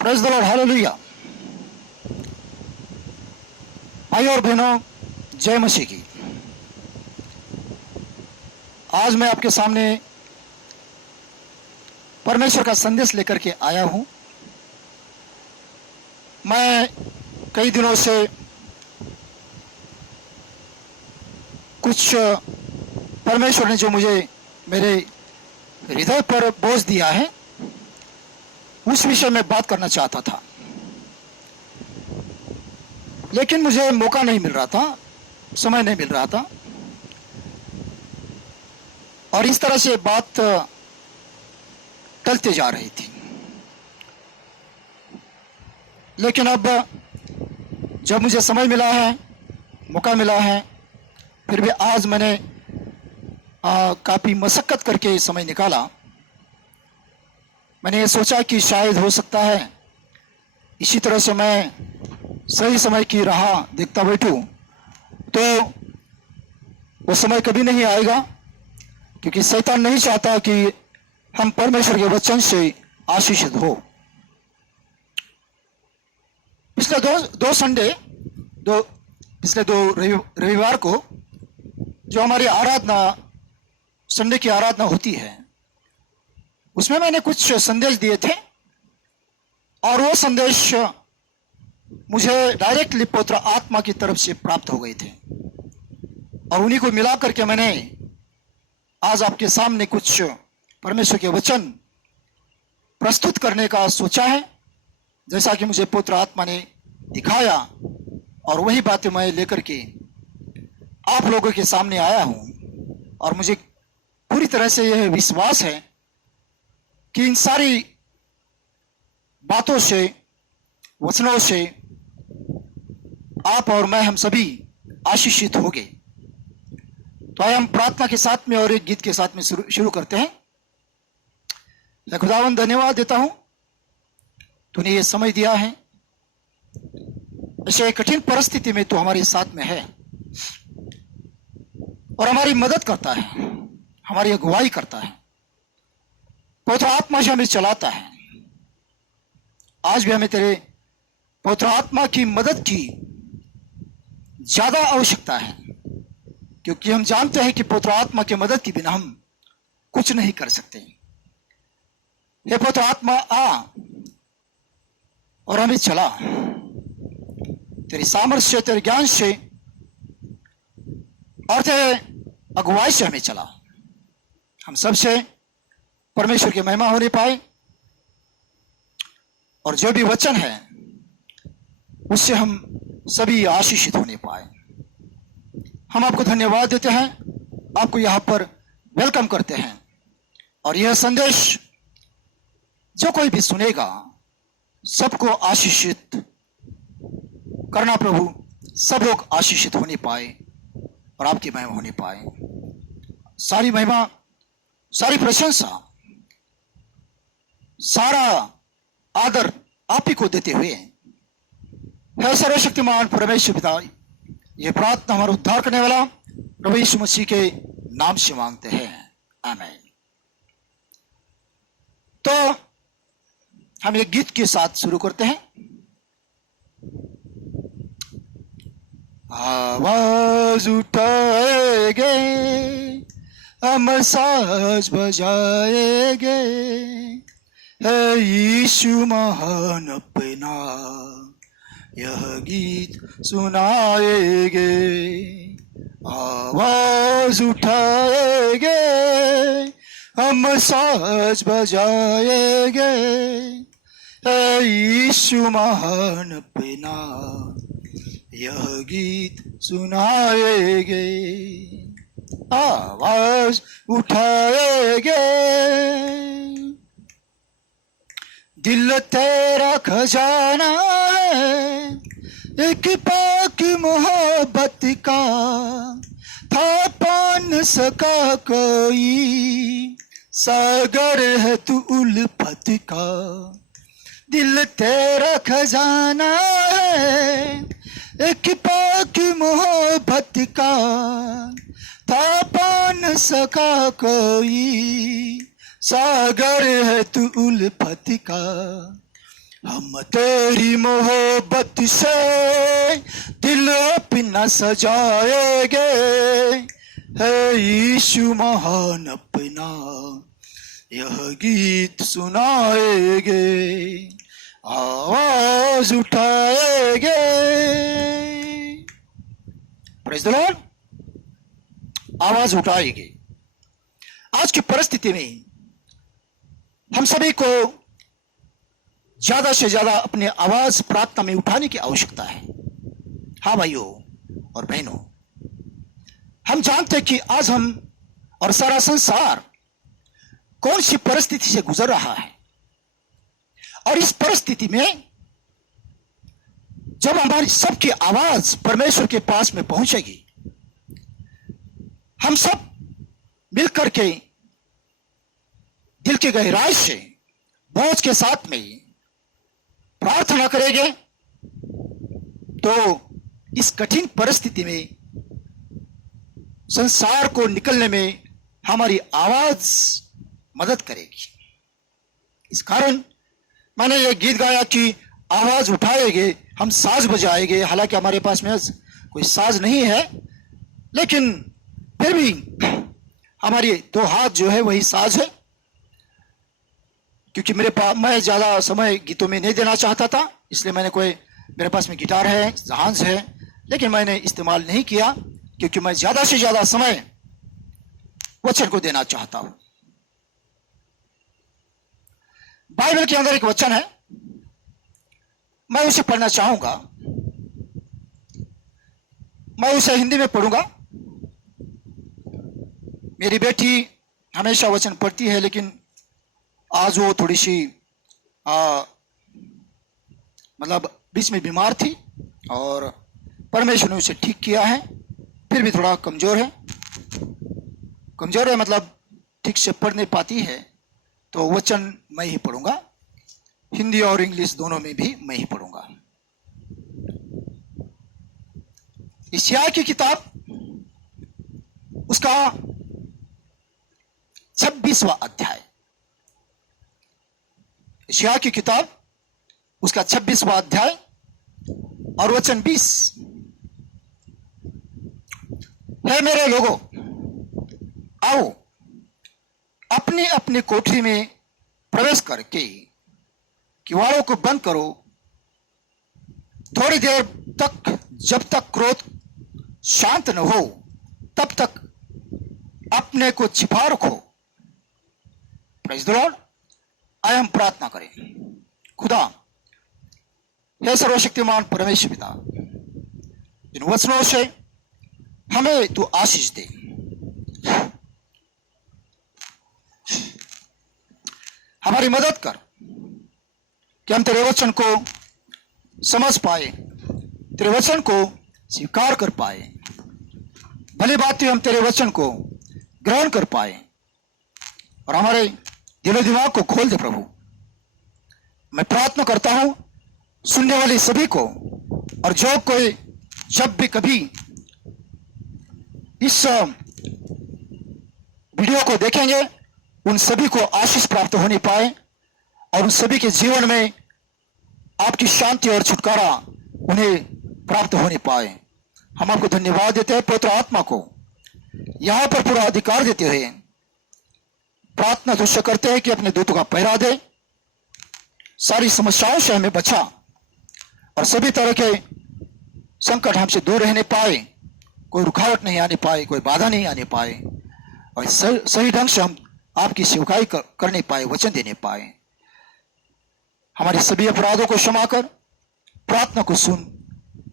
Praise the Lord, hallelujah. भाई और बहनों, जय मसीह की। आज मैं आपके सामने परमेश्वर का संदेश लेकर के आया हूं। मैं कई दिनों से कुछ परमेश्वर ने जो मुझे मेरे हृदय पर बोझ दिया है, उस विषय में बात करना चाहता था, लेकिन मुझे मौका नहीं मिल रहा था, समय नहीं मिल रहा था, और इस तरह से बात टलते जा रही थी। लेकिन अब जब मुझे समय मिला है, मौका मिला है, फिर भी आज मैंने काफ़ी मशक्क़त करके समय निकाला। मैंने ये सोचा कि शायद हो सकता है इसी तरह से मैं सही समय की राह देखता बैठूं, तो वो समय कभी नहीं आएगा, क्योंकि शैतान नहीं चाहता कि हम परमेश्वर के वचन से आशीषित हो। पिछले दो रविवार को जो हमारी आराधना, संडे की आराधना होती है, उसमें मैंने कुछ संदेश दिए थे, और वो संदेश मुझे डायरेक्टली पवित्र आत्मा की तरफ से प्राप्त हो गए थे, और उन्हीं को मिला करके मैंने आज आपके सामने कुछ परमेश्वर के वचन प्रस्तुत करने का सोचा है, जैसा कि मुझे पवित्र आत्मा ने दिखाया, और वही बातें मैं लेकर के आप लोगों के सामने आया हूं। और मुझे पूरी तरह से यह विश्वास है कि इन सारी बातों से, वचनों से आप और मैं, हम सभी आशीषित होंगे। तो आइए हम प्रार्थना के साथ में और एक गीत के साथ में शुरू करते हैं। मैं खुदावंद धन्यवाद देता हूं, तूने ये समय दिया है, ऐसे कठिन परिस्थिति में तू हमारे साथ में है और हमारी मदद करता है, हमारी अगुवाई करता है, पवित्र आत्मा से हमें चलाता है। आज भी हमें तेरे पवित्र आत्मा की मदद की ज्यादा आवश्यकता है, क्योंकि हम जानते हैं कि पवित्र आत्मा की मदद के बिना हम कुछ नहीं कर सकते। हे पवित्र आत्मा, आ और हमें चला, तेरी सामर्थ्य, तेरे ज्ञान से और तेरे अगुवाई से हमें चला। हम सबसे परमेश्वर की महिमा होने पाए, और जो भी वचन है उससे हम सभी आशीषित होने पाए। हम आपको धन्यवाद देते हैं, आपको यहाँ पर वेलकम करते हैं, और यह संदेश जो कोई भी सुनेगा सबको आशीषित करना प्रभु। सब लोग आशीषित होने पाए और आपकी महिमा होने पाए। सारी महिमा, सारी प्रशंसा, सारा आदर आप ही को देते हुए है सर्वशक्तिमान परमेश्वर पिता, ये प्रार्थना हमारा उद्धार करने वाला प्रभु यीशु मसीह के नाम से मांगते हैं, आमीन। तो हम एक गीत के साथ शुरू करते हैं। आवाज उठाएंगे, हम साज बजाएंगे, है यीशु महान अपना, यह गीत सुनाएंगे। आवाज उठाएंगे, हम साज बजाएंगे, है यीशु महान अपना, यह गीत सुनाएंगे। आवाज उठाएंगे, दिल तेरा खजाना है, एक पाक मोहब्बत का, था पान सका कोई, सागर है तू उल्फत का। दिल तेरा खजाना है, एक पाक मोहब्बत का, था पान सका कोई, सागर है तू उल्फत का। हम तेरी मोहब्बत से दिल अपना सजाएंगे, है यीशु महान अपना यह गीत सुनाएंगे, आवाज उठाएंगे। Praise the Lord. आवाज उठाएंगे। आज की परिस्थिति में हम सभी को ज्यादा से ज्यादा अपने आवाज प्रार्थना में उठाने की आवश्यकता है। हाँ भाइयों और बहनों, हम जानते हैं कि आज हम और सारा संसार कौन सी परिस्थिति से गुजर रहा है, और इस परिस्थिति में जब हमारी सबकी आवाज परमेश्वर के पास में पहुंचेगी, हम सब मिलकर के दिल की गहराई से बोझ के साथ में प्रार्थना करेंगे, तो इस कठिन परिस्थिति में संसार को निकलने में हमारी आवाज मदद करेगी। इस कारण मैंने ये गीत गाया कि आवाज उठाएंगे, हम साज बजाएंगे। हालांकि हमारे पास में कोई साज नहीं है, लेकिन फिर भी हमारी दो हाथ जो है वही साज है, क्योंकि मैं ज्यादा समय गीतों में नहीं देना चाहता था, इसलिए मेरे पास में गिटार है, जहाज है, लेकिन मैंने इस्तेमाल नहीं किया, क्योंकि मैं ज्यादा से ज्यादा समय वचन को देना चाहता हूं। बाइबल के अंदर एक वचन है, मैं उसे पढ़ना चाहूंगा। मैं उसे हिंदी में पढ़ूंगा। मेरी बेटी हमेशा वचन पढ़ती है, लेकिन आज वो थोड़ी सी मतलब बीच में बीमार थी, और परमेश्वर ने उसे ठीक किया है। फिर भी थोड़ा कमजोर है, मतलब ठीक से पढ़ नहीं पाती है। तो वचन मैं ही पढ़ूंगा, हिंदी और इंग्लिश दोनों में भी मैं ही पढ़ूंगा। यशायाह की किताब उसका 26वां अध्याय, यशायाह की किताब उसका 26वां अध्याय और वचन 20। है मेरे लोगों, आओ अपनी अपनी कोठरी में प्रवेश करके किवाड़ों को बंद करो। थोड़ी देर तक, जब तक क्रोध शांत न हो, तब तक अपने को छिपा रखो। Praise the Lord. आइए हम प्रार्थना करें। खुदा, हे सर्वशक्तिमान परमेश्वर पिता, जिन वचनों से हमें तू आशीष दे, हमारी मदद कर कि हम तेरे वचन को समझ पाए, तेरे वचन को स्वीकार कर पाए। भली बात हम तेरे वचन को ग्रहण कर पाए, और हमारे दिलो दिमाग को खोल दे प्रभु। मैं प्रार्थना करता हूं सुनने वाले सभी को, और जो कोई जब भी कभी इस वीडियो को देखेंगे, उन सभी को आशीष प्राप्त होने पाए, और उन सभी के जीवन में आपकी शांति और छुटकारा उन्हें प्राप्त होने पाए। हम आपको धन्यवाद देते हैं, पवित्र आत्मा को यहां पर पूरा अधिकार देते हुए प्रार्थना तुझसे करते हैं कि अपने दूतों का पहरा दे, सारी समस्याओं से हमें बचा, और सभी तरह के संकट हमसे दूर रहने पाए, कोई रुकावट नहीं आने पाए, कोई बाधा नहीं आने पाए, और सही ढंग से हम आपकी सेवकाई करने पाए, वचन देने पाए। हमारे सभी अपराधों को क्षमा कर, प्रार्थना को सुन,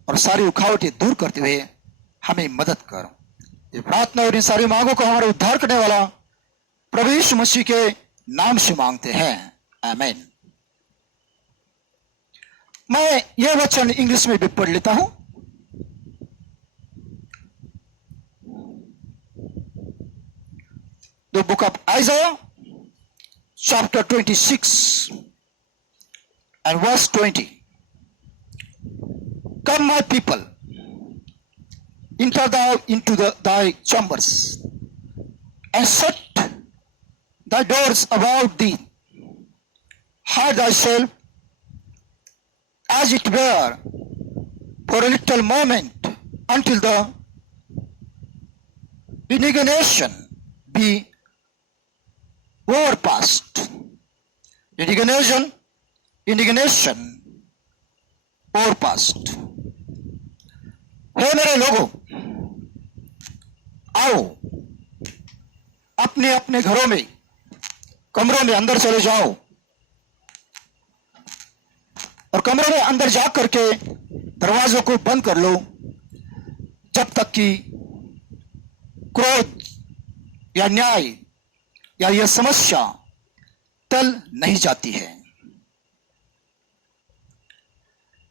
और सारी रुकावटें दूर करते हुए हमें मदद कर। ये प्रार्थना और इन सारी मांगों को हमारे उद्धार करने वाला प्रभु यीशु मसीह के नाम से मांगते हैं, आमीन। मैं यह वचन इंग्लिश में भी पढ़ लेता हूं। The book of आइज़ाया chapter 26 and verse 20. Come, my people, enter thou into thy chambers, and shut thy doors about thee. Hide thyself as it were for a little moment until the indignation be overpast. Indignation overpast. हे मेरे लोगों, आओ अपने अपने घरों में, कमरों में अंदर चले जाओ और कमरों में अंदर जा करके दरवाजों को बंद कर लो जब तक कि क्रोध या न्याय या यह समस्या टल नहीं जाती है।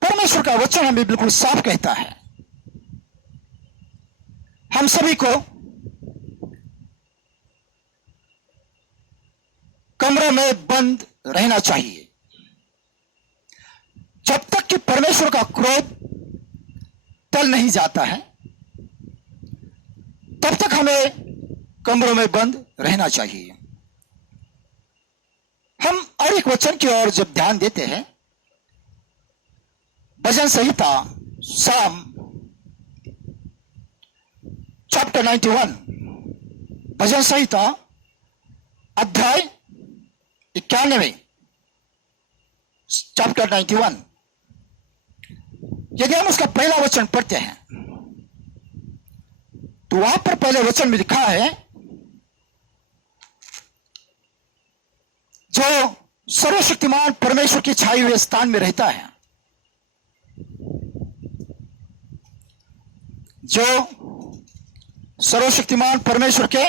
परमेश्वर का वचन हमें बिल्कुल साफ कहता है, हम सभी को कमरों में बंद रहना चाहिए जब तक कि परमेश्वर का क्रोध टल नहीं जाता है, तब तक हमें कमरों में बंद रहना चाहिए। हम और एक वचन की ओर जब ध्यान देते हैं, भजन संहिता साम चैप्टर 91, भजन संहिता अध्याय 91, चैप्टर 91, यदि हम उसका पहला वचन पढ़ते हैं तो वहां पर पहले वचन में लिखा है, जो सर्वशक्तिमान परमेश्वर की छाई हुए स्थान में रहता है, जो सर्वशक्तिमान परमेश्वर के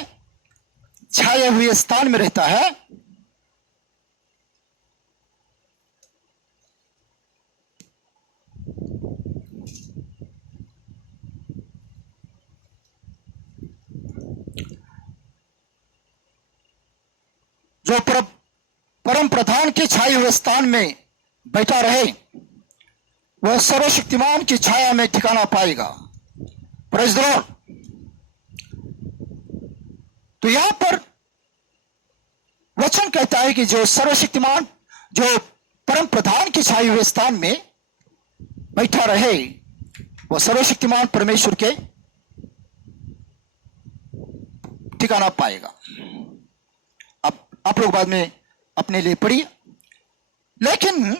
छाए हुए स्थान में रहता है, जो परम प्रधान के छाए हुए स्थान में बैठा रहे, वह सर्वशक्तिमान की छाया में ठिकाना पाएगा। Praise the Lord. तो यहां पर वचन कहता है कि जो सर्वशक्तिमान, जो परम प्रधान की छाए हुए स्थान में बैठा रहे, वह सर्वशक्तिमान परमेश्वर के ठिकाना पाएगा। अब आप लोग बाद में अपने लिए पढ़िए, लेकिन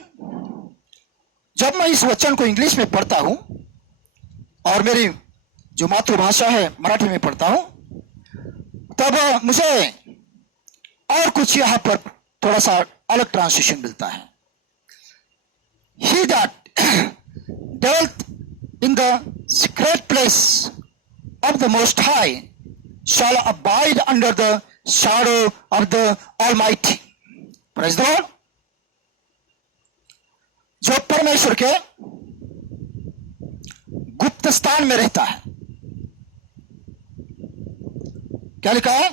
जब मैं इस वचन को इंग्लिश में पढ़ता हूं और मेरी जो मातृभाषा है मराठी में पढ़ता हूं, तब मुझे और कुछ यहां पर थोड़ा सा अलग ट्रांसलेशन मिलता है। He that dwelleth in the secret place of the Most High shall abide under the shadow of the Almighty. Praise the Lord. जो परमेश्वर के गुप्त स्थान में रहता है, क्या लिखा है?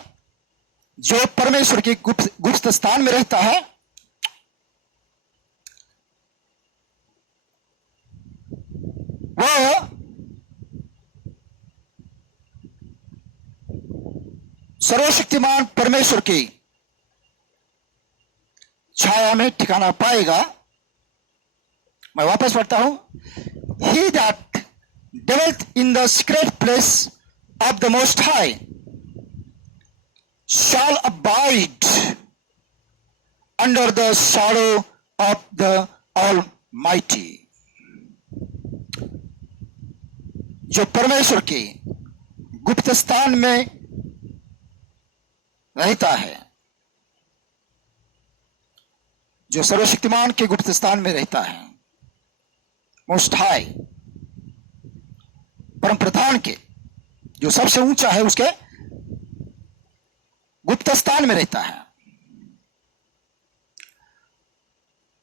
जो परमेश्वर के गुप्त स्थान में रहता है, वह सर्वशक्तिमान परमेश्वर की छाया में ठिकाना पाएगा। मैं वापस पढ़ता हूं, He that dwelleth in the secret place of the Most High shall abide under the shadow of the Almighty. जो परमेश्वर के गुप्त स्थान में रहता है, जो सर्वशक्तिमान के गुप्त स्थान में रहता है, मोस्ट हाई, परम प्रधान के, जो सबसे ऊंचा है, उसके गुप्त स्थान में रहता है,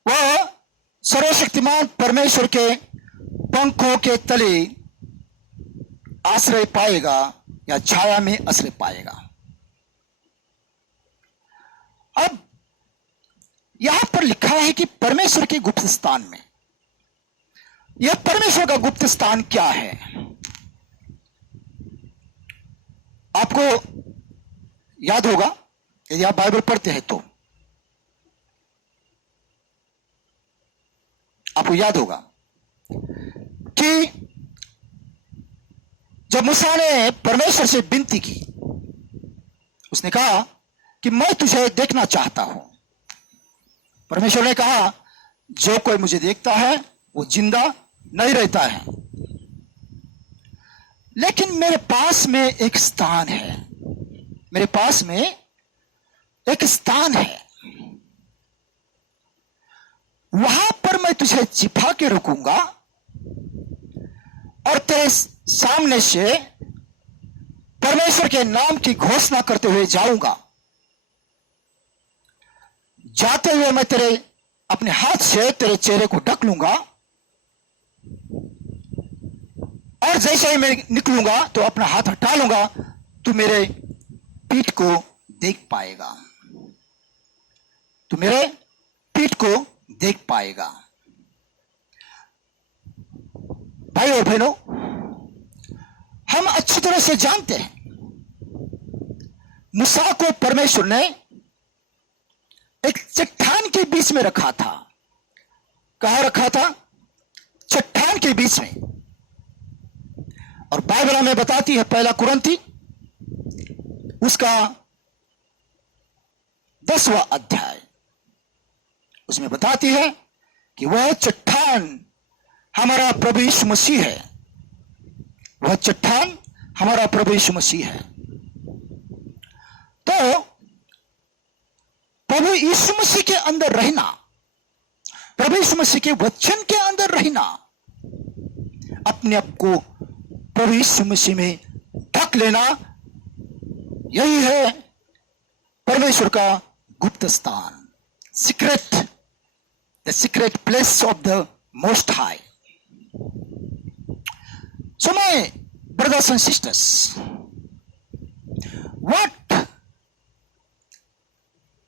वह सर्वशक्तिमान परमेश्वर के पंखों के तले आश्रय पाएगा या छाया में आश्रय पाएगा। अब यहां पर लिखा है कि परमेश्वर के गुप्त स्थान में, यह परमेश्वर का गुप्त स्थान क्या है? आपको याद होगा यदि आप बाइबल पढ़ते हैं तो, आपको याद होगा कि जब मूसा ने परमेश्वर से विनती की, उसने कहा कि मैं तुझे देखना चाहता हूं। परमेश्वर ने कहा, जो कोई मुझे देखता है वो जिंदा नहीं रहता है, लेकिन मेरे पास में एक स्थान है, मेरे पास में एक स्थान है, वहां पर मैं तुझे छिपा के रखूंगा और तेरे सामने से परमेश्वर के नाम की घोषणा करते हुए जाऊंगा। जाते हुए मैं तेरे अपने हाथ से तेरे चेहरे को ढक लूंगा, और जैसे ही मैं निकलूंगा तो अपना हाथ हटा लूंगा, तू मेरे पीठ को देख पाएगा, तू मेरे पीठ को देख पाएगा। भाई और बहनों, हम अच्छी तरह से जानते हैं मूसा को परमेश्वर ने एक चट्टान के बीच में रखा था। कहां रखा था? चट्टान के बीच में। और बाइबल हमें बताती है, पहला कुरंती उसका 10वां अध्याय, उसमें बताती है कि वह चट्टान हमारा प्रभु यीशु मसीह है, वह चट्टान हमारा प्रभु यीशु मसीह है। तो प्रभु यीशु मसीह के अंदर रहना, प्रभु यीशु मसीह के वचन के अंदर रहना, अपने आप को प्रभु यीशु मसीह में ढक लेना, यही है परमेश्वर का गुप्त स्थान, secret, the secret place of the most high. So my brothers and sisters, what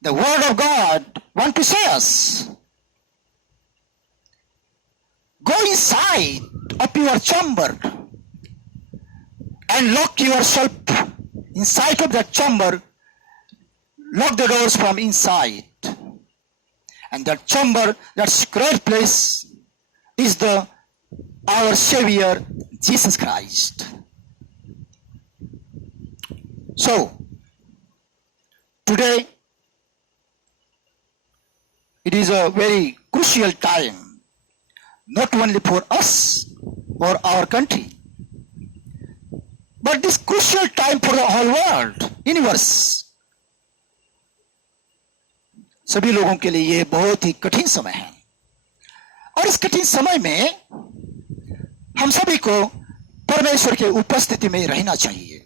the word of God want to say us? Go inside of your chamber and lock yourself inside of that chamber, lock the doors from inside, and that chamber, that secret place is the our Savior Jesus Christ. So today it is a very crucial time, not only for us or our country, but this crucial time for the whole world, universe. सभी लोगों के लिए यह बहुत ही कठिन समय है, और इस कठिन समय में हम सभी को परमेश्वर के उपस्थिति में रहना चाहिए।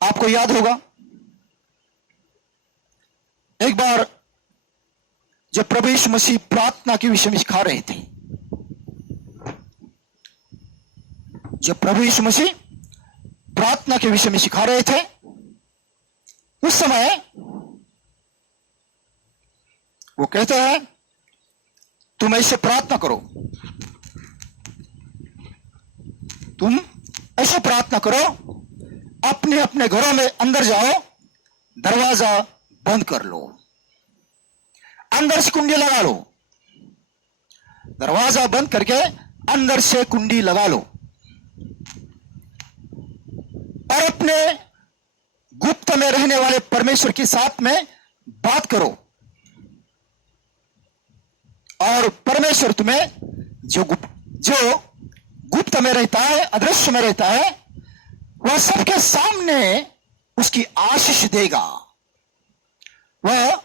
आपको याद होगा, एक बार जब प्रभु यीशु मसीह प्रार्थना के विषय में सिखा रहे थे, जब प्रभु यीशु मसीह प्रार्थना के विषय में सिखा रहे थे, उस समय वो कहते हैं, तुम ऐसे प्रार्थना करो, तुम ऐसे प्रार्थना करो, अपने अपने घरों में अंदर जाओ, दरवाजा बंद कर लो, अंदर से कुंडी लगा लो, दरवाजा बंद करके अंदर से कुंडी लगा लो, और अपने गुप्त में रहने वाले परमेश्वर के साथ में बात करो, और परमेश्वर तुम्हें जो गुप्त में रहता है, अदृश्य में रहता है, वह सबके सामने उसकी आशीष देगा, वह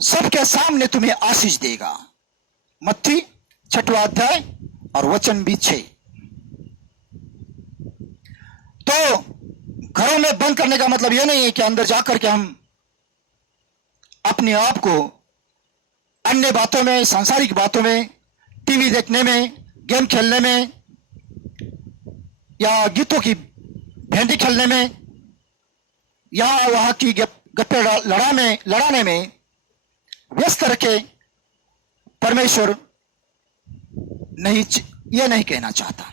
सबके सामने तुम्हें आशीष देगा। मत्ती 6वां अध्याय और वचन भी 6। तो घरों में बंद करने का मतलब यह नहीं है कि अंदर जाकर के हम अपने आप को अन्य बातों में, सांसारिक बातों में, टीवी देखने में, गेम खेलने में, या गीतों की भेंडी खेलने में, या वहां की गप्पे लड़ाने में व्यस्त रखे परमेश्वर यह नहीं कहना चाहता।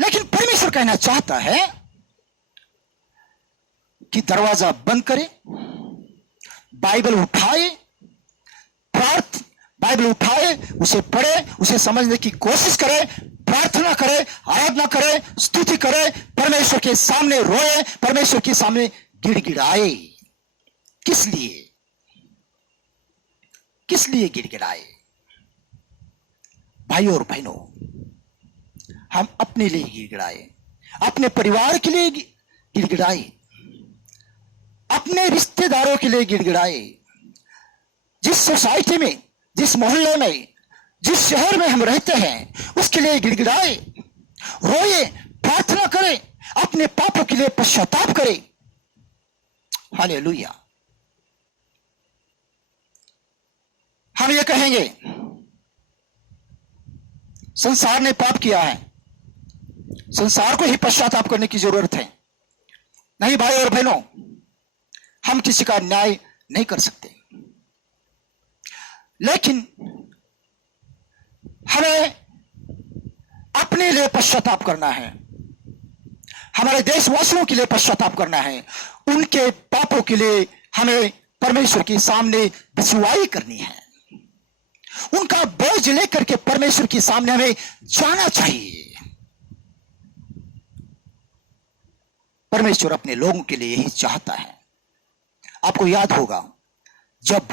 लेकिन परमेश्वर कहना चाहता है कि दरवाजा बंद करे, बाइबल उठाए, बाइबल उठाए, उसे पढ़े, उसे समझने की कोशिश करे, प्रार्थना करे, आराधना करे, स्तुति करे, परमेश्वर के सामने रोए, परमेश्वर के सामने गिड़गिड़ाए। किस लिए? किस लिए गिड़गिड़ाए? भाइयों और बहनों, हम अपने लिए गिड़गिड़ाए, अपने परिवार के लिए गिड़गिड़ाए, अपने रिश्तेदारों के लिए गिड़गिड़ाए, जिस सोसाइटी में, जिस मोहल्ले में, जिस शहर में हम रहते हैं उसके लिए गिड़गिड़ाए, रोए, प्रार्थना करें, अपने पापों के लिए पश्चाताप करें। हालेलुया। हम ये कहेंगे संसार ने पाप किया है, संसार को ही पश्चाताप करने की जरूरत है। नहीं भाई और बहनों, हम किसी का न्याय नहीं कर सकते, लेकिन हमें अपने लिए पश्चाताप करना है, हमारे देशवासियों के लिए पश्चाताप करना है, उनके पापों के लिए हमें परमेश्वर के सामने बिचवाई करनी है, उनका बोझ लेकर के परमेश्वर के सामने हमें जाना चाहिए। परमेश्वर अपने लोगों के लिए यही चाहता है। आपको याद होगा जब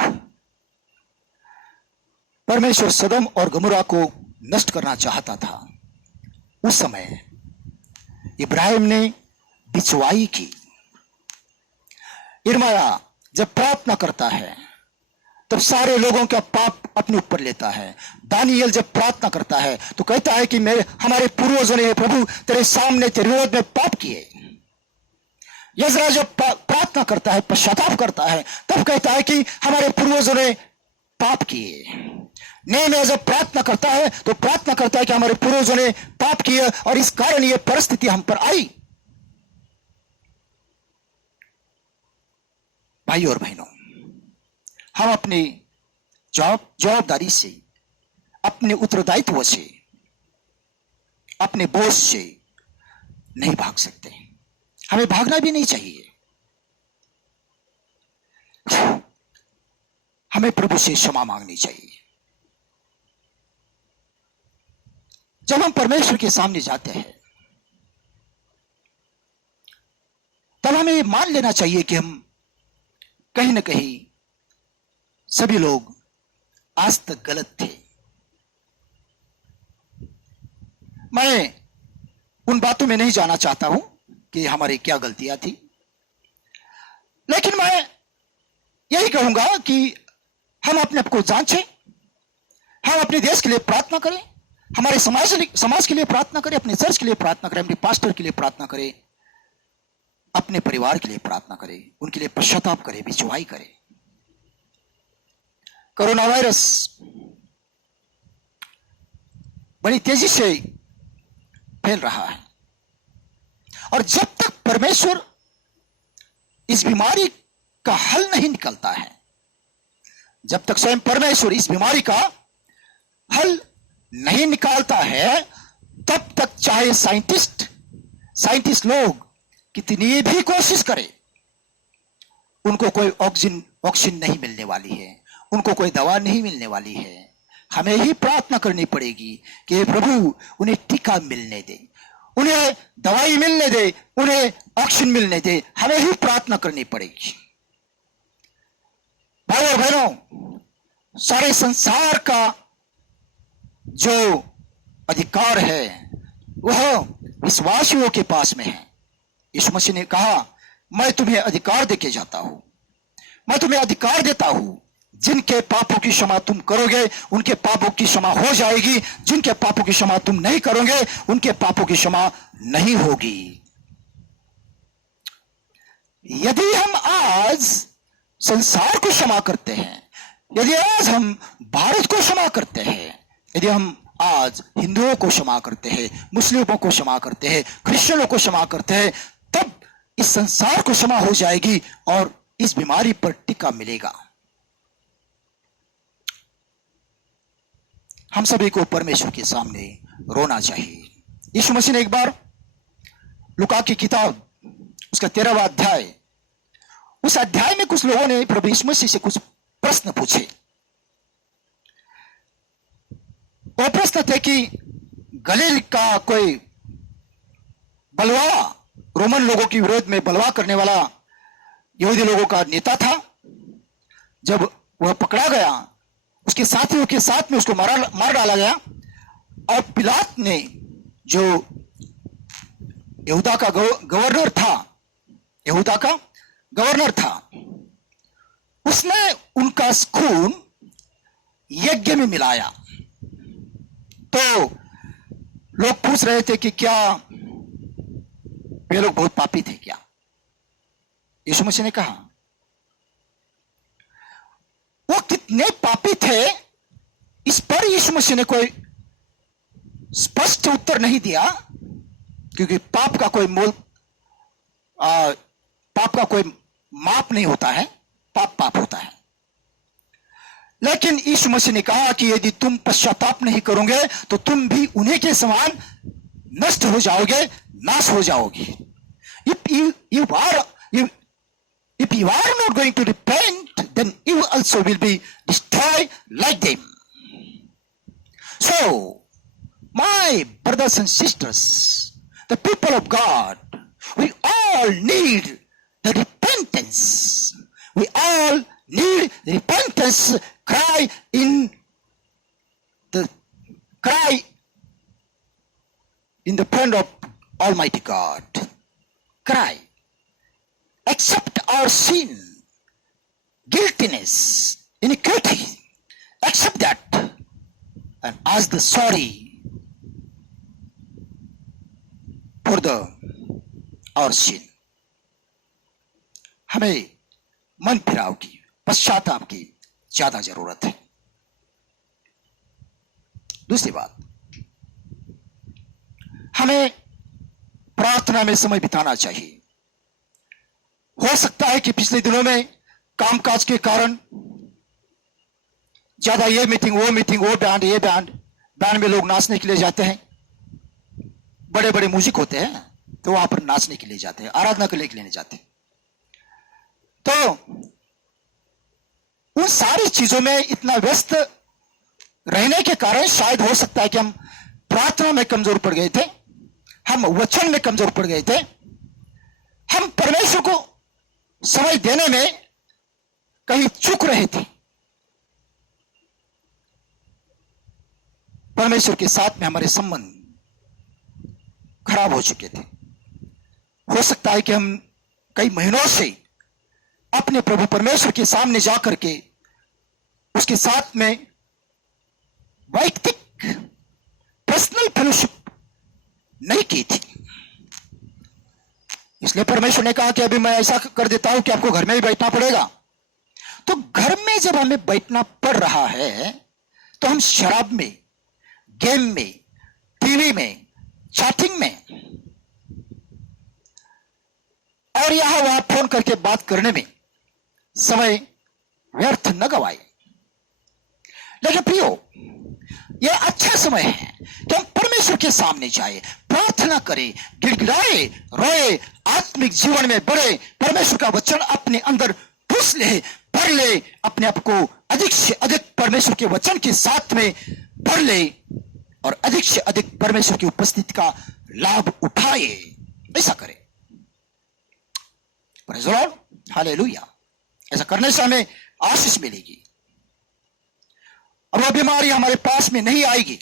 परमेश्वर सदम और गमोरा को नष्ट करना चाहता था, उस समय इब्राहिम ने बिचवाई की। यिर्मयाह जब प्रार्थना करता है तब सारे लोगों का पाप अपने ऊपर लेता है। दानियल जब प्रार्थना करता है तो कहता है कि हमारे पूर्वजों ने प्रभु तेरे सामने तेरे विरोध में पाप किए। यजरा जब प्रार्थना करता है, पश्चाताप करता है, तब कहता है कि हमारे पूर्वजों ने पाप किए। नेहम्याह जब प्रार्थना करता है तो प्रार्थना करता है कि हमारे पूर्वजों ने पाप किए और इस कारण यह परिस्थिति हम पर आई। भाई और बहनों, हम अपनी जवाबदारी से, अपने उत्तरदायित्व से, अपने बोझ से नहीं भाग सकते। हमें भागना भी नहीं चाहिए। हमें प्रभु से क्षमा मांगनी चाहिए। जब हम परमेश्वर के सामने जाते हैं तब हमें ये मान लेना चाहिए कि हम कहीं ना कहीं सभी लोग आज तक गलत थे। मैं उन बातों में नहीं जाना चाहता हूं कि हमारी क्या गलतियां थी, लेकिन मैं यही कहूंगा कि हम अपने आप को जांचें, हम अपने देश के लिए प्रार्थना करें, हमारे समाज के लिए प्रार्थना करें, अपने चर्च के लिए प्रार्थना करें, अपने पास्टर के लिए प्रार्थना करें, अपने परिवार के लिए प्रार्थना करें, उनके लिए पश्चाताप करें, बिचवाई करें। कोरोना वायरस बड़ी तेजी से फैल रहा है और जब तक परमेश्वर इस बीमारी का हल नहीं निकलता है, जब तक स्वयं परमेश्वर इस बीमारी का हल नहीं निकालता है, तब तक चाहे साइंटिस्ट लोग कितनी भी कोशिश करें, उनको कोई ऑक्सीजन नहीं मिलने वाली है, उनको कोई दवा नहीं मिलने वाली है। हमें ही प्रार्थना करनी पड़ेगी कि प्रभु उन्हें टीका मिलने दे, उन्हें दवाई मिलने दे, उन्हें ऑक्सीजन मिलने दे। हमें ही प्रार्थना करनी पड़ेगी। भाई और बहनों, सारे संसार का जो अधिकार है वह विश्वासियों के पास में है। यीशु मसीह ने कहा, मैं तुम्हें अधिकार देके जाता हूं, मैं तुम्हें अधिकार देता हूं, जिनके पापों की क्षमा तुम करोगे उनके पापों की क्षमा हो जाएगी, जिनके पापों की क्षमा तुम नहीं करोगे उनके पापों की क्षमा नहीं होगी। यदि हम आज संसार को क्षमा करते हैं, यदि आज हम भारत को क्षमा करते हैं, यदि हम आज हिंदुओं को क्षमा करते हैं, मुस्लिमों को क्षमा करते हैं, क्रिश्चियनों को क्षमा करते हैं, तब इस संसार को क्षमा हो जाएगी और इस बीमारी पर टीका मिलेगा। हम सभी को परमेश्वर के सामने रोना चाहिए। यीशु मसीह ने एक बार लूका की किताब उसका 13वां अध्याय, उस अध्याय में कुछ लोगों ने प्रभु यीशु मसीह से कुछ प्रश्न पूछे। तो प्रश्न थे कि गलील का कोई बलवा, रोमन लोगों के विरोध में बलवा करने वाला यहूदी लोगों का नेता था, जब वह पकड़ा गया उसके साथियों के साथ में उसको मार डाला गया। और पिलात ने, जो यहूदा का गवर्नर था, यहूदा का गवर्नर था, उसने उनका खून यज्ञ में मिलाया। तो लोग पूछ रहे थे कि क्या वे लोग बहुत पापी थे क्या? यीशु मसीह ने कहा वो कितने पापी थे, इस पर यीशु मसीह ने कोई स्पष्ट उत्तर नहीं दिया, क्योंकि पाप का कोई माप नहीं होता है, पाप होता है। लेकिन यीशु मसीह ने कहा कि यदि तुम पश्चाताप नहीं करोगे तो तुम भी उन्हीं के समान नष्ट हो जाओगे, नाश हो जाओगे। If you are not going to repent, then you also will be destroyed like them. So, my brothers and sisters, the people of God, we all need the repentance. We all need repentance. Cry in the front of Almighty God. Cry. Accept our sin, guiltiness, iniquity. Accept that and ask the sorry for our sin. हमें मन फिराव की, पश्चाताप की ज्यादा जरूरत है। दूसरी बात, हमें प्रार्थना में समय बिताना चाहिए। हो सकता है कि पिछले दिनों में कामकाज के कारण ज्यादा ये मीटिंग, वो बैंड, ये बैंड में लोग नाचने के लिए जाते हैं। बड़े बड़े म्यूजिक होते हैं तो वहां पर नाचने के लिए जाते हैं, आराधना करने के लिए नहीं जाते। तो उन सारी चीजों में इतना व्यस्त रहने के कारण शायद हो सकता है कि हम प्रार्थना में कमजोर पड़ गए थे, हम वचन में कमजोर पड़ गए थे, हम परमेश्वर को समय देने में कहीं चूक रहे थे। परमेश्वर के साथ में हमारे संबंध खराब हो चुके थे। हो सकता है कि हम कई महीनों से अपने प्रभु परमेश्वर के सामने जाकर के उसके साथ में वैयक्तिक पर्सनल फेलोशिप नहीं की थी। इसलिए परमेश्वर ने कहा कि अभी मैं ऐसा कर देता हूं कि आपको घर में ही बैठना पड़ेगा। तो घर में जब हमें बैठना पड़ रहा है तो हम शराब में, गेम में, टीवी में, चैटिंग में और यहां वहां फोन करके बात करने में समय व्यर्थ न गवाए। लेकिन प्रियो, यह अच्छा समय है कि हम परमेश्वर के सामने जाए, प्रार्थना करें, गिड़गिड़ाए, रोए, आत्मिक जीवन में बढ़े, परमेश्वर का वचन अपने अंदर ठूस ले, भर ले, अपने आप को अधिक से अधिक परमेश्वर के वचन के साथ में भर ले और अधिक से अधिक परमेश्वर की उपस्थिति का लाभ उठाए। ऐसा करें। Praise the Lord, hallelujah. ऐसा करने से हमें आशीष मिलेगी और वह बीमारी हमारे पास में नहीं आएगी।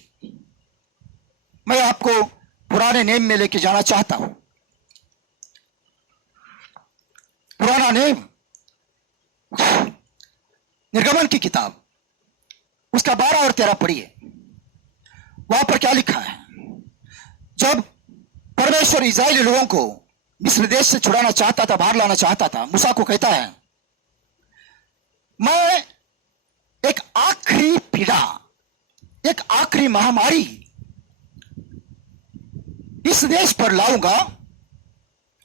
मैं आपको पुराने नेम में लेके जाना चाहता हूं। पुराना नेम, निर्गमन की किताब, उसका 12 और 13 पढ़िए। वहां पर क्या लिखा है? जब परमेश्वर इस्राएली लोगों को मिस्र देश से छुड़ाना चाहता था, बाहर लाना चाहता था, मूसा को कहता है, मैं एक आखिरी पीड़ा, एक आखिरी महामारी इस देश पर लाऊंगा।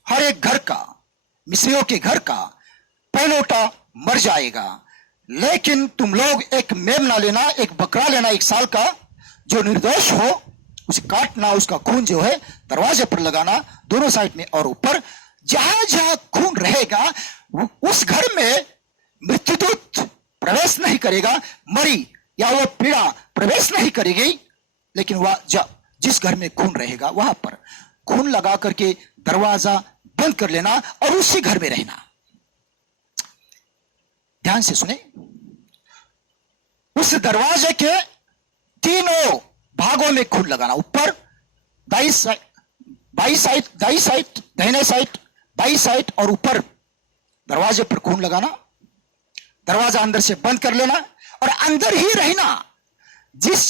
हर एक घर का, मिस्रियों के घर का पहलौठा मर जाएगा, लेकिन तुम लोग एक मेमना लेना, एक बकरा लेना 1 साल का, जो निर्दोष हो, उसे काटना, उसका खून जो है दरवाजे पर लगाना, दोनों साइड में और ऊपर। जहां जहां खून रहेगा उस घर में मृत्युदूत प्रवेश नहीं करेगा, मरी या वो पीड़ा प्रवेश नहीं करेगी। लेकिन वह जिस घर में खून रहेगा वहां पर खून लगा करके दरवाजा बंद कर लेना और उसी घर में रहना। ध्यान से सुने, उस दरवाजे के तीनों भागों में खून लगाना, ऊपर दाई साइड, दाहिने साइड, बाई साइड और ऊपर दरवाजे पर खून लगाना, दरवाजा अंदर से बंद कर लेना और अंदर ही रहना। जिस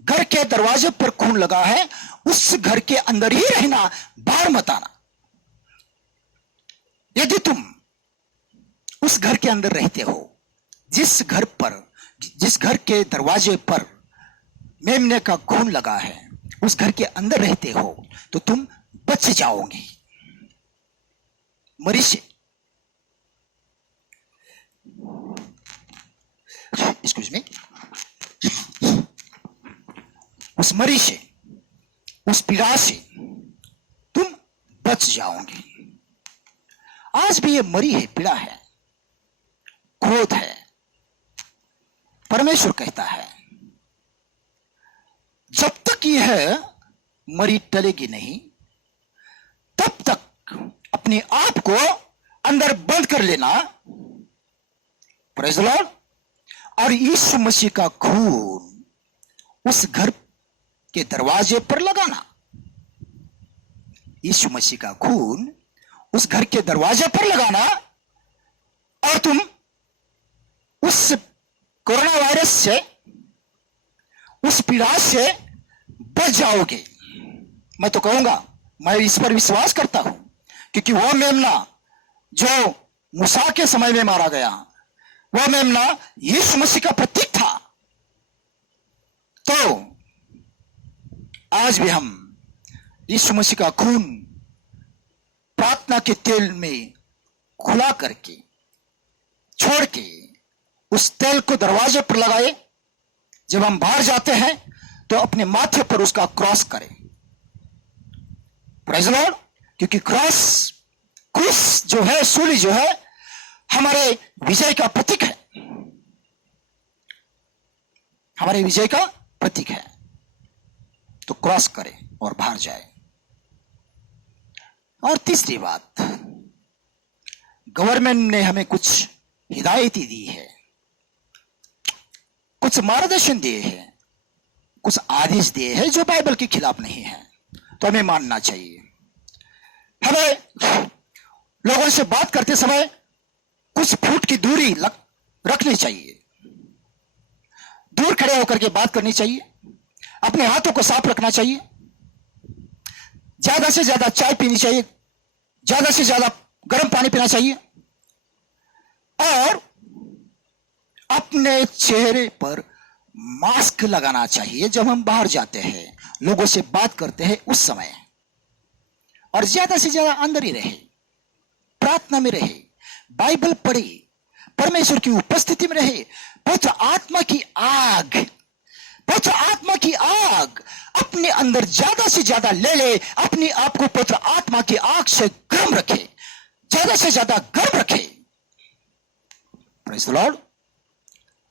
घर के दरवाजे पर खून लगा है उस घर के अंदर ही रहना, बाहर मत आना। यदि तुम उस घर के अंदर रहते हो, जिस घर के दरवाजे पर मेमने का खून लगा है, उस घर के अंदर रहते हो तो तुम बच जाओगे मरी से। एक्सक्यूज मी, उस मरी से, उस पीड़ा से तुम बच जाओगे। आज भी ये मरी है, पीड़ा है, क्रोध है। परमेश्वर कहता है जब तक यह मरी टलेगी नहीं तब तक अपने आप को अंदर बंद कर लेना। Praise the Lord. और यीशु मसीह का खून उस घर के दरवाजे पर लगाना। यीशु मसीह का खून उस घर के दरवाजे पर लगाना और तुम उस कोरोना वायरस से, उस पीड़ा से बच जाओगे। मैं तो कहूंगा, मैं इस पर विश्वास करता हूं, क्योंकि वो मेमना जो मूसा के समय में मारा गया, वह मेमना यीशु मसीह का प्रतीक था। तो आज भी हम यीशु मसीह का खून प्रार्थना के तेल में खुला करके, छोड़ के, उस तेल को दरवाजे पर लगाए। जब हम बाहर जाते हैं तो अपने माथे पर उसका क्रॉस करें। Praise the Lord. क्योंकि क्रूस जो है, सूली जो है, हमारे विजय का प्रतीक है, हमारे विजय का प्रतीक है। तो क्रॉस करें और बाहर जाए। और तीसरी बात, गवर्नमेंट ने हमें कुछ हिदायतें दी है, कुछ मार्गदर्शन दिए हैं, कुछ आदेश दिए हैं जो बाइबल के खिलाफ नहीं है, तो हमें मानना चाहिए। हमें लोगों से बात करते समय कुछ फुट की दूरी रखनी चाहिए, दूर खड़े होकर के बात करनी चाहिए, अपने हाथों को साफ रखना चाहिए, ज्यादा से ज्यादा चाय पीनी चाहिए, ज्यादा से ज्यादा गर्म पानी पीना चाहिए और अपने चेहरे पर मास्क लगाना चाहिए जब हम बाहर जाते हैं, लोगों से बात करते हैं उस समय। और ज्यादा से ज्यादा अंदर ही रहे, प्रार्थना में रहे, बाइबल पढ़े, परमेश्वर की उपस्थिति में रहे। पवित्र आत्मा की आग, पवित्र आत्मा की आग अपने अंदर ज्यादा से ज्यादा ले ले, अपने आप को पवित्र आत्मा की आग से गर्म रखे, ज्यादा से ज्यादा गर्म रखे। Praise the Lord.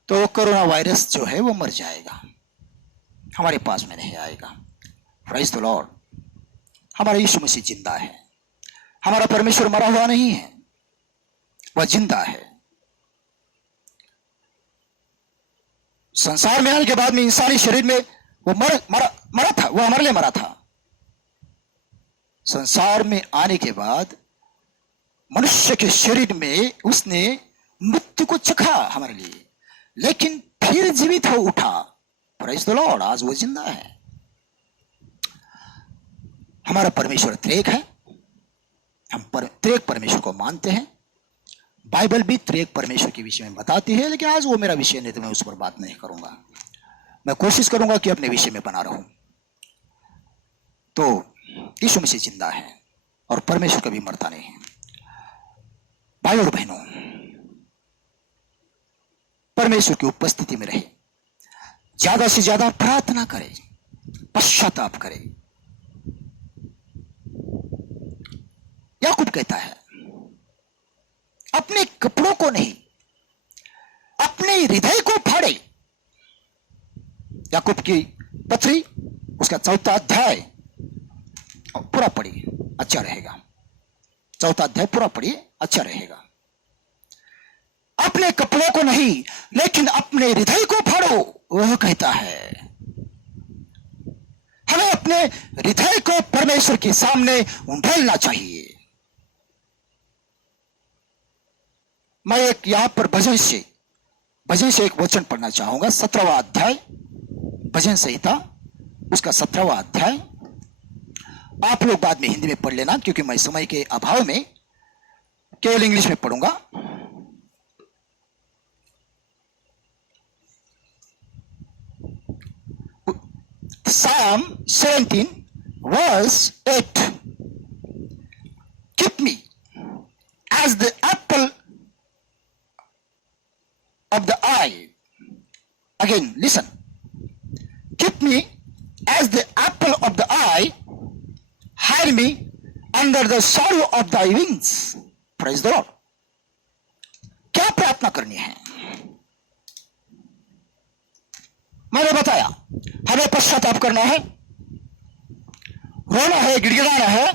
तो कोरोना वायरस जो है वो मर जाएगा, हमारे पास में नहीं आएगा। Praise the Lord. हमारा यीशु मसीह जिंदा है, हमारा परमेश्वर मरा हुआ नहीं है, वह जिंदा है। संसार में आने के बाद में इंसानी शरीर में वो मरा था, वो हमारे लिए मरा था। संसार में आने के बाद मनुष्य के शरीर में उसने मृत्यु को चखा हमारे लिए, लेकिन फिर जीवित हो उठा। Praise the Lord. आज वो जिंदा है। हमारा परमेश्वर त्रेक है, हम त्रेक परमेश्वर को मानते हैं। बाइबल भी त्रेक परमेश्वर के विषय में बताती है, लेकिन आज वो मेरा विषय नहीं, तो मैं उस पर बात नहीं करूंगा। मैं कोशिश करूंगा कि अपने विषय में बना रहूं। तो यीशु मसीह जिंदा है और परमेश्वर कभी मरता नहीं है। भाई और बहनों, परमेश्वर की उपस्थिति में रहे, ज्यादा से ज्यादा प्रार्थना करें, पश्चाताप करें। याकूब कहता है अपने कपड़ों को नहीं, अपने हृदय को फाड़े। याकूब की पत्री उसका 4था अध्याय पूरा पढ़िए, अच्छा रहेगा। 4था अध्याय पूरा पढ़िए, अच्छा रहेगा। अपने कपड़ों को नहीं लेकिन अपने हृदय को फाड़ो, वह कहता है। हमें अपने हृदय को परमेश्वर के सामने उंडेलना चाहिए। मैं एक यहां पर भजन से एक वचन पढ़ना चाहूंगा। 17वां अध्याय भजन संहिता, उसका 17वां अध्याय। आप लोग बाद में हिंदी में पढ़ लेना, क्योंकि मैं समय के अभाव में केवल इंग्लिश में पढ़ूंगा। Psalm 17 verse 8. Keep me as the apple of the eye. Again, listen. Keep me as the apple of the eye. Hide me under the shadow of thy wings. Praise the Lord. क्या प्रार्थना करनी है? मैंने बताया, हमें पश्चाताप करना है, रोना है, गिड़गिड़ाना है,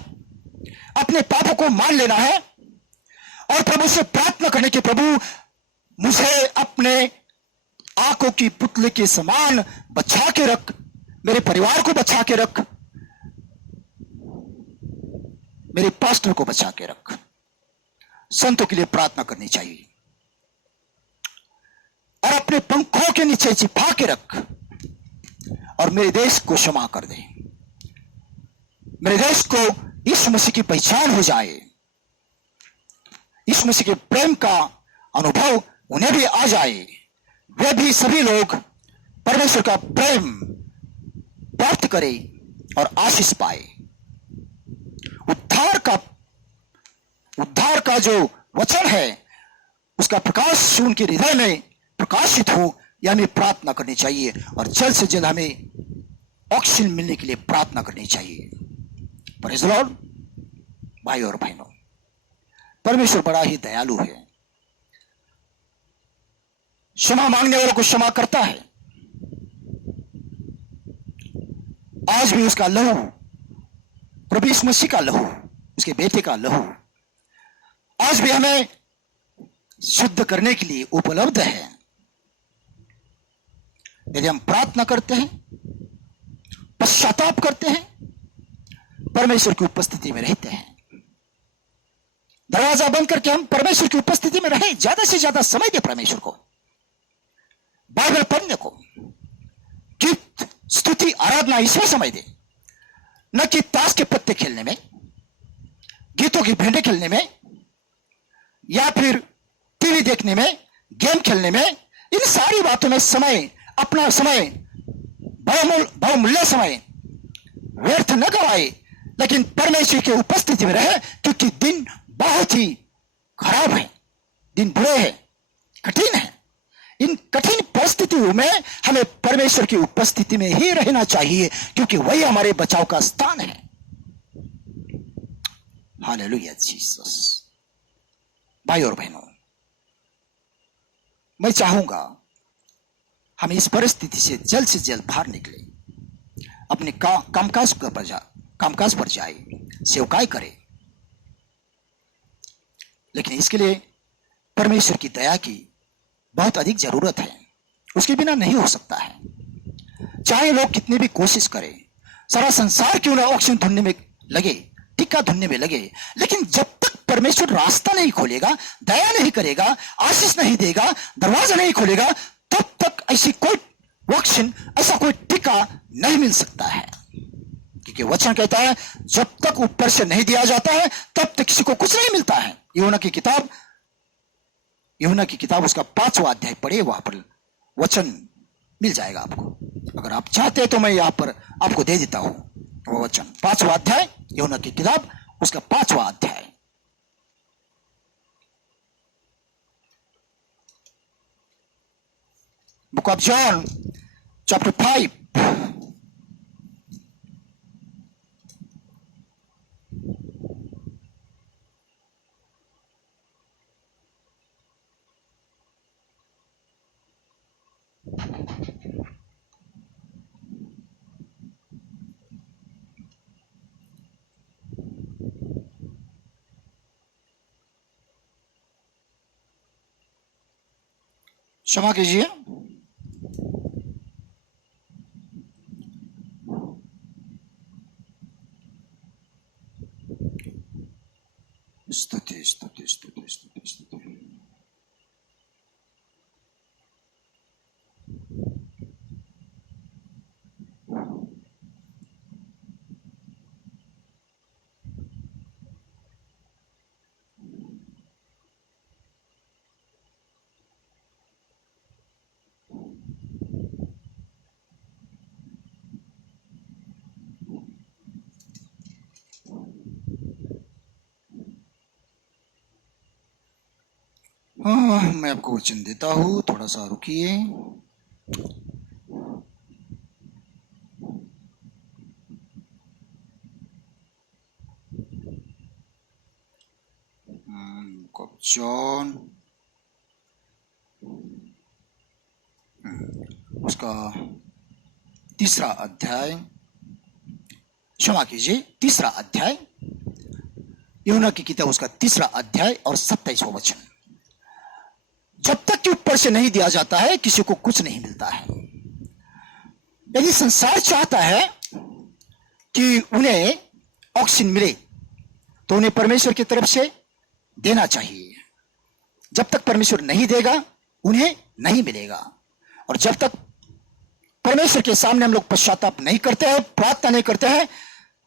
अपने पापों को मान लेना है और प्रभु से प्रार्थना करने के, प्रभु मुझे अपने आंखों की पुतले के समान बचा के रख, मेरे परिवार को बचा के रख, मेरे पास्टर को बचा के रख। संतों के लिए प्रार्थना करनी चाहिए। और अपने पंखों के नीचे छिपा के रख और मेरे देश को क्षमा कर दे। मेरे देश को यीशु मसीह की पहचान हो जाए, यीशु मसीह के प्रेम का अनुभव उन्हें भी आ जाए, वे भी सभी लोग परमेश्वर का प्रेम प्राप्त करें और आशीष पाए। उद्धार का जो वचन है उसका प्रकाश उनके हृदय में प्रकाशित हो, यह हमें प्रार्थना करनी चाहिए। और जल्द से जल्द हमें ऑक्सीजन मिलने के लिए प्रार्थना करनी चाहिए। Praise the Lord. भाई और बहनों, परमेश्वर बड़ा ही दयालु है, क्षमा मांगने वालों को क्षमा करता है। आज भी उसका लहू, प्रभु यीशु मसीह का लहू, उसके बेटे का लहू आज भी हमें शुद्ध करने के लिए उपलब्ध है। यदि हम प्रार्थना करते हैं, पश्चाताप करते हैं, परमेश्वर की उपस्थिति में रहते हैं, दरवाजा बंद करके हम परमेश्वर की उपस्थिति में रहे, ज्यादा से ज्यादा समय दे परमेश्वर को, बाइबल पढ़ने को, गीत स्तुति आराधना इसमें समय दे, न कि ताश के पत्ते खेलने में, गीतों की भेंटे खेलने में, या फिर टीवी देखने में, गेम खेलने में। इन सारी बातों में समय, अपना समय, बहुमूल्य समय व्यर्थ न गवाए, लेकिन परमेश्वर की उपस्थिति में रहे, क्योंकि दिन बहुत ही खराब है, दिन बुरे हैं, कठिन है। इन कठिन परिस्थितियों में हमें परमेश्वर की उपस्थिति में ही रहना चाहिए, क्योंकि वही हमारे बचाव का स्थान है। Hallelujah Jesus. भाई और बहनों, मैं चाहूंगा हम इस परिस्थिति से जल्द बाहर निकले, अपने कामकाज पर जाए, सेवकाई करें। लेकिन इसके लिए परमेश्वर की दया की बहुत अधिक जरूरत है, उसके बिना नहीं हो सकता है। चाहे लोग कितनी भी कोशिश करें, सारा संसार क्यों ना ऑक्सीजन ढूंढने में लगे, टीका ढूंढने में लगे, लेकिन जब तक परमेश्वर रास्ता नहीं खोलेगा, दया नहीं करेगा, आशीष नहीं देगा, दरवाजा नहीं खोलेगा, तब तक ऐसी कोई ऑक्सीजन, ऐसा कोई टीका नहीं मिल सकता है। क्योंकि वचन कहता है जब तक ऊपर से नहीं दिया जाता है तब तक किसी को कुछ नहीं मिलता है। यूहन्ना की किताब उसका 5वां अध्याय पढ़े, वहां पर वचन मिल जाएगा आपको। अगर आप चाहते हैं तो मैं यहां पर आपको दे देता हूं वो वचन। 5वां अध्याय, यूहन्ना की किताब उसका 5वां अध्याय। Book of John, chapter 5. क्षमा कीजिए। स्तुति स्तुति स्तुति स्तुति स्तुति। मैं आपको वचन देता हूं, थोड़ा सा रुकिए। जॉन उसका 3 अध्याय, क्षमा कीजिए 3 अध्याय, यूहन्ना की किताब उसका 3 अध्याय और 27वां वचन। जब तक कि ऊपर से नहीं दिया जाता है किसी को कुछ नहीं मिलता है। यदि संसार चाहता है कि उन्हें ऑक्सीजन मिले तो उन्हें परमेश्वर की तरफ से देना चाहिए। जब तक परमेश्वर नहीं देगा उन्हें नहीं मिलेगा। और जब तक परमेश्वर के सामने हम लोग पश्चाताप नहीं करते हैं, प्रार्थना नहीं करते हैं,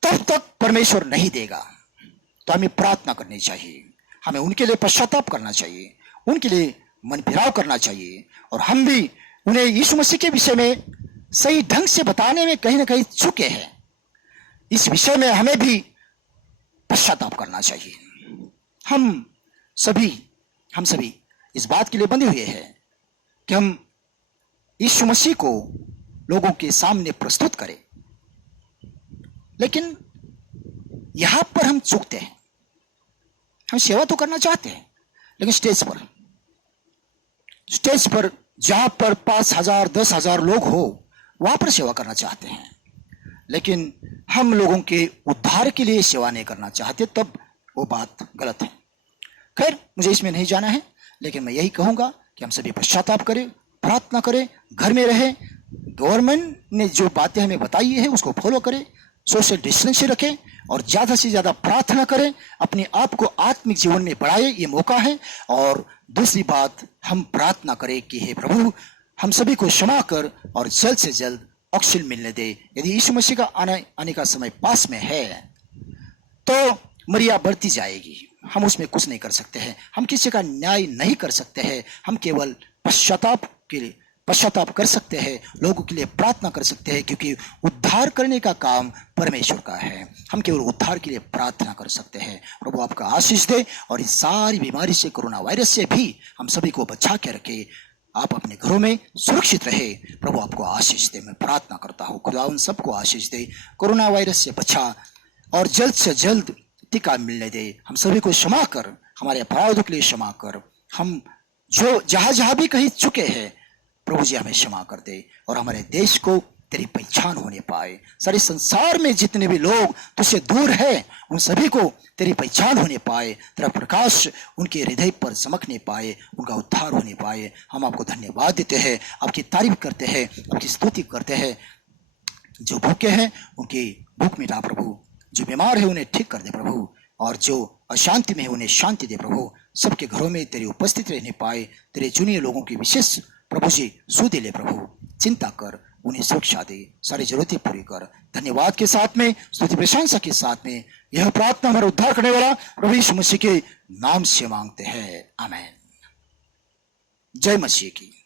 तब तक परमेश्वर नहीं देगा। तो हमें प्रार्थना करनी चाहिए, हमें उनके लिए पश्चाताप करना चाहिए, उनके लिए मन फिराव करना चाहिए। और हम भी उन्हें यीशु मसीह के विषय में सही ढंग से बताने में कहीं ना कहीं चुके हैं। इस विषय में हमें भी पश्चाताप करना चाहिए। हम सभी इस बात के लिए बंधे हुए हैं कि हम यीशु मसीह को लोगों के सामने प्रस्तुत करें, लेकिन यहां पर हम चूकते हैं। हम सेवा तो करना चाहते हैं, लेकिन स्टेज पर जहां पर 5,000 10,000 लोग हो वहां पर सेवा करना चाहते हैं, लेकिन हम लोगों के उद्धार के लिए सेवा नहीं करना चाहते, तब वो बात गलत है। खैर, मुझे इसमें नहीं जाना है, लेकिन मैं यही कहूंगा कि हम सभी पश्चाताप करें, प्रार्थना करें, घर में रहें, गवर्नमेंट ने जो बातें हमें बताई है उसको फॉलो करें, सोशल डिस्टेंस रखें और ज्यादा से ज्यादा प्रार्थना करें, अपने आप को आत्मिक जीवन में बढ़ाए, ये मौका है। और दूसरी बात, हम प्रार्थना करें कि हे प्रभु, हम सभी को क्षमा कर और जल्द से जल्द ऑक्सीजन मिलने दे। यदि यीशु मसीह का आने का समय पास में है तो मरिया बढ़ती जाएगी, हम उसमें कुछ नहीं कर सकते हैं, हम किसी का न्याय नहीं कर सकते हैं। हम केवल पश्चाताप कर सकते हैं, लोगों के लिए प्रार्थना कर सकते हैं, क्योंकि उद्धार करने का काम परमेश्वर का है। हम केवल उद्धार के लिए प्रार्थना कर सकते हैं। प्रभु आपका आशीष दे और इस सारी बीमारी से, कोरोना वायरस से भी हम सभी को बचा के रखे। आप अपने घरों में सुरक्षित रहे। प्रभु आपको आशीष दे। मैं प्रार्थना करता हूँ, खुदा उन सबको आशीष दे, कोरोना वायरस से बचा और जल्द से जल्द टीका मिलने दे। हम सभी को क्षमा कर, हमारे अपराधों के लिए क्षमा कर। हम जो जहां भी कहीं चुके हैं, प्रभु जी हमें क्षमा कर दे और हमारे देश को तेरी पहचान होने पाए। सारे संसार में जितने भी लोग तुझसे दूर हैं, उन सभी को तेरी पहचान होने पाए, तेरा प्रकाश उनके हृदय पर चमकने पाए, उनका उद्धार होने पाए। हम आपको धन्यवाद देते हैं, आपकी तारीफ करते हैं, आपकी स्तुति करते हैं। जो भूखे हैं उनकी भूख मिटा प्रभु, जो बीमार है उन्हें ठीक कर दे प्रभु, और जो अशांति में है उन्हें शांति दे प्रभु। सबके घरों में तेरी उपस्थिति रहने पाए। तेरे चुने लोगों की विशेष प्रभु जी सुधि ले प्रभु, चिंता कर, उन्हें सुरक्षा दे, सारी जरूरतें पूरी कर। धन्यवाद के साथ में, स्तुति प्रशंसा के साथ में यह प्रार्थना हमारा उद्धार करने वाला प्रभु यीशु मसीह के नाम से मांगते हैं, आमीन। जय मसीह की।